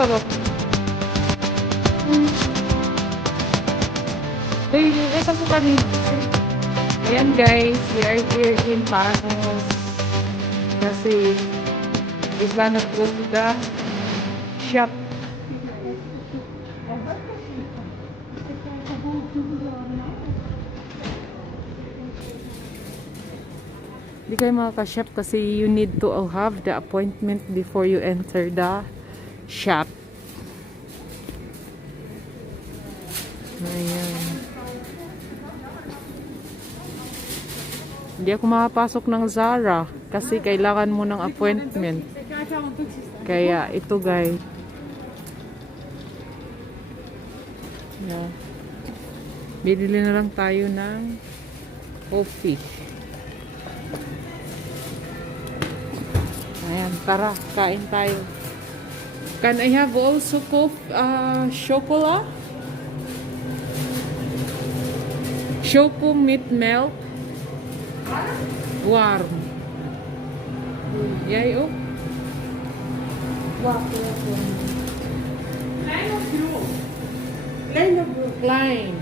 sarap. Ito po kami. Ayan guys, we are here in Paros. Kasi, is one of the shop. Hindi kayo makaka-shop kasi you need to have the appointment before you enter the shop. Ayan. Hindi ako makapasok ng Zara kasi kailangan mo ng appointment. Kaya ito guys. Yeah. Bibili na lang tayo ng coffee. Ayan, tara, kain tayo. Can I have also chocolate? Choco meat milk. Warm. Jij ook? Wat? Klein of groot? Klein of groot? Klein.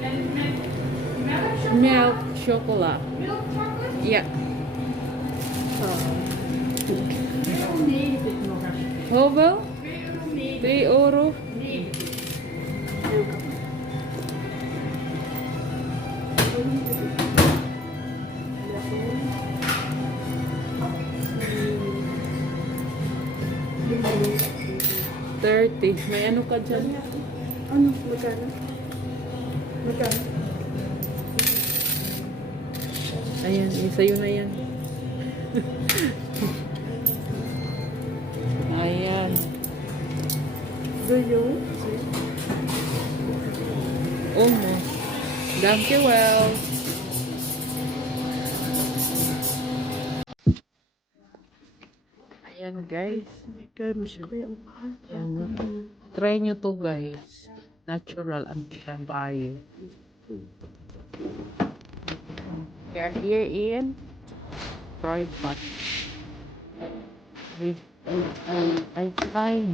En met melk chocolade? Milk chocolate. Milk chocolate? Ja. €2,90 nog alsjeblieft. Hoeveel? €2,90. 3 euro. 90. $30. May ano ka dyan? Ano? Magkano? Magkano? Ayan, sa'yo na yan. Ayan. Do you? Oh no. Dankjewel. Ayan guys. Ayan. Try nyo to guys. Natural ang tayo. We are here in Troy Park. I try.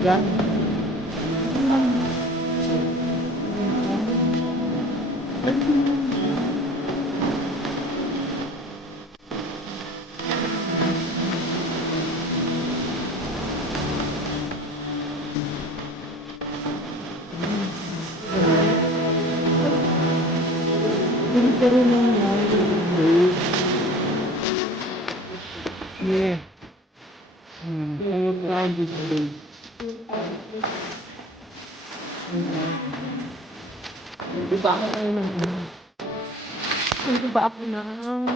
Yeah. Diba ako diba ako ng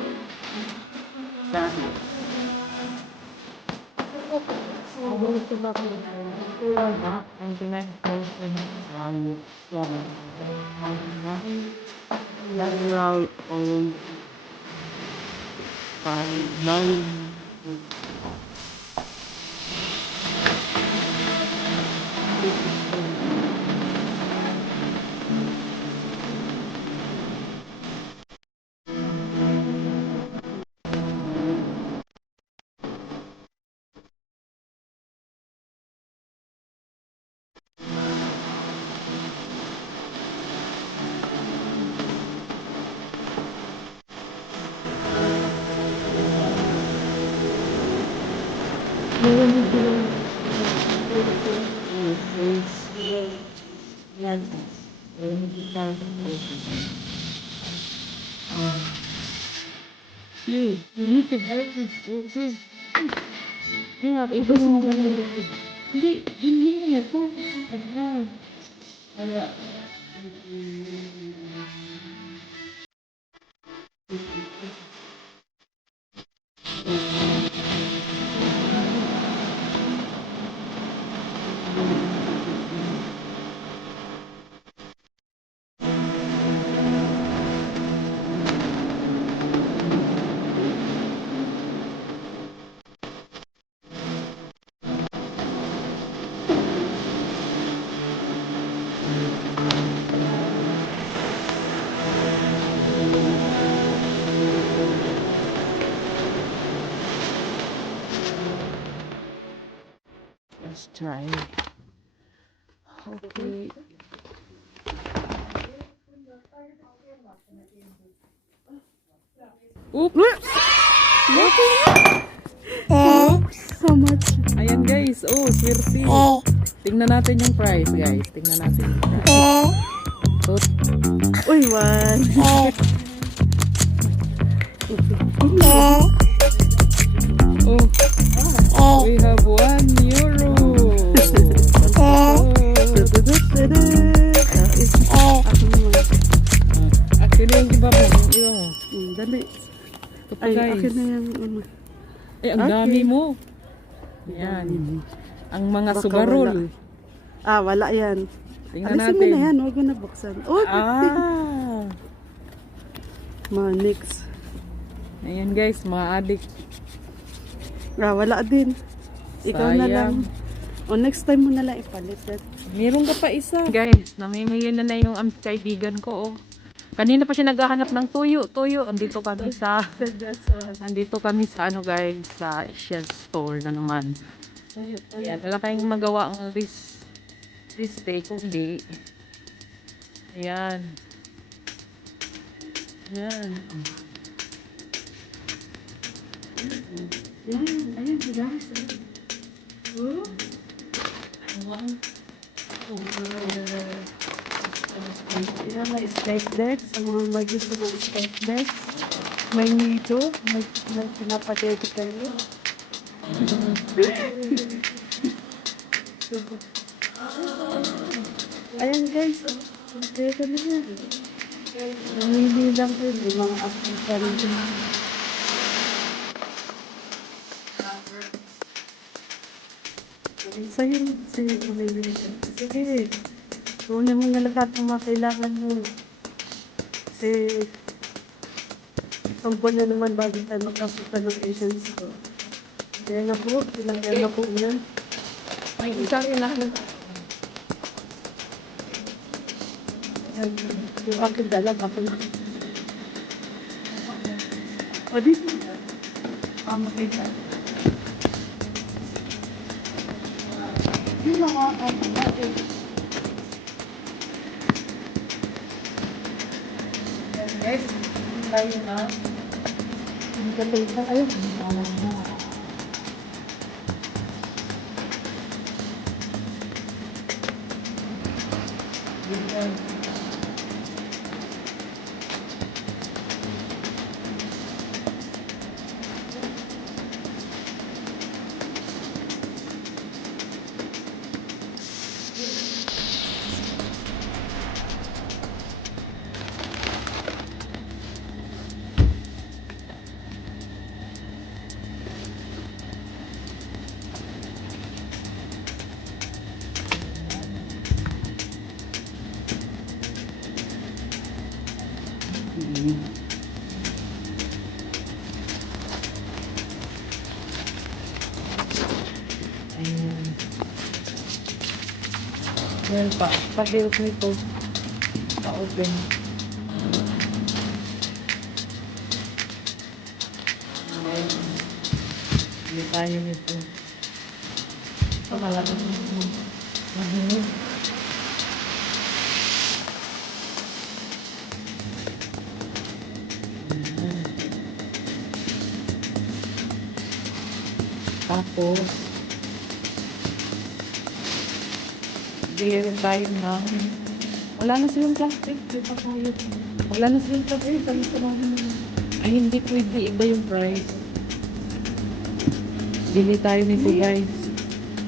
Let's try. Okay. Oops! How much? Ayan guys, oh, swerte. Tingnan natin yung price, guys. Tingnan natin yung price. So, Uy, one. oh, we have €1. That's all. Ako naman. Actually, yung iba mo, yung iba mo. Dali. Ito pa Ay, guys. akin na yung ano. Eh, ang Okay. dami mo. Yan. Ang mga Baka sugarol. wala. Ah, wala yan. Tingnan Alisin mo natin. na yan, huwag mo na buksan. Oh, Ah. Manix. Ayan guys, mga adik. Ah, wala din. Ikaw na lang. Sayang. O, next time mo na lang ipalit. Meron ka pa isa. Guys, namimili na yung kaibigan ko. Oh. Kanina pa siya naghahanap ng tuyo. Tuyo. Andito kami sa ano guys, sa Asian store na naman. Ayan, wala kayong magawa ang this day kundi. Ayan. Ayan. Ayun, guys. Yan, may steak decks. Ang mga may gusto ng steak decks. May nito. May pinapagay ko tayo. Ayan guys. Kaya ka na yan. Namili lang ko yung mga African din. Sa'yo mamili ka. Sige. Kunin mo na lahat ng mga kailangan mo. Kasi tungkol na naman bago tayo magkapunta ng Asian store. Kaya na po, ilagyan na po yan. May isang inahanap. Yan. Yung aking dalag, ako na. O, dito. Makita. Yung mga natin. Guys, tayo na. Ang galing na. Ayun. Ayan. Yan pa. Pag-hilp nito. Pa-open. Hindi tayo nito. Pamalapit mo. Mahinig. Tapos, bigyan tayo ng wala na silang plastic. Wala na silang plastic. Ay, hindi pwede. Iba yung price. Bili tayo nito guys.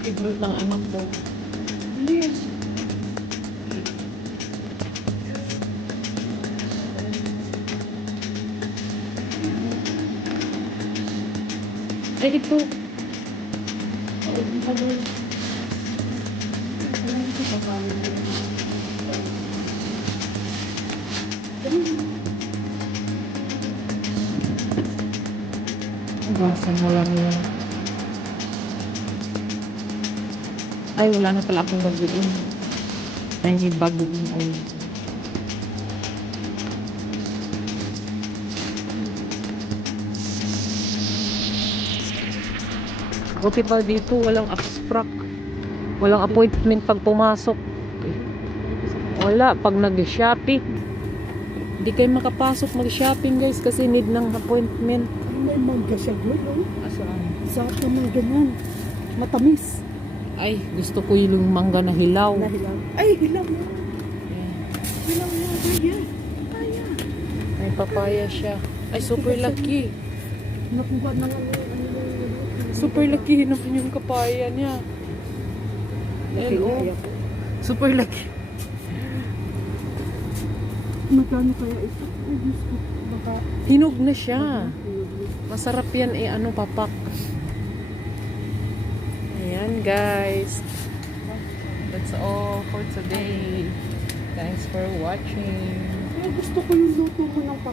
Favorite ng anak ko. Please. Ay, ito. Basan mo lang yun. Ay, wala na pala akong bagoon. I need bagoon. Ay. Buti pa dito, walang abstract. Walang appointment pag pumasok. Wala, pag nag-shopping. Hindi kayo makapasok mag-shopping guys kasi need ng appointment. May mangga siya doon, no? Asaan? Sa akin ng ganyan. Matamis. Ay, gusto ko yung mangga na hilaw. Nahilaw. Ay, hilaw na. Ayan. Hilaw na. Kaya. Kaya. May papaya siya. Ay, super lucky. Nakuha na nga Super lucky naman yung kapaya niya. Ayan, oh. Super lucky. Magkano kaya ito? Ay, Diyos ko. Baka Hinog na siya. Masarap yan ano, papak. Ayan guys. That's all for today. Thanks for watching. gusto ko yung luto ko ng papa.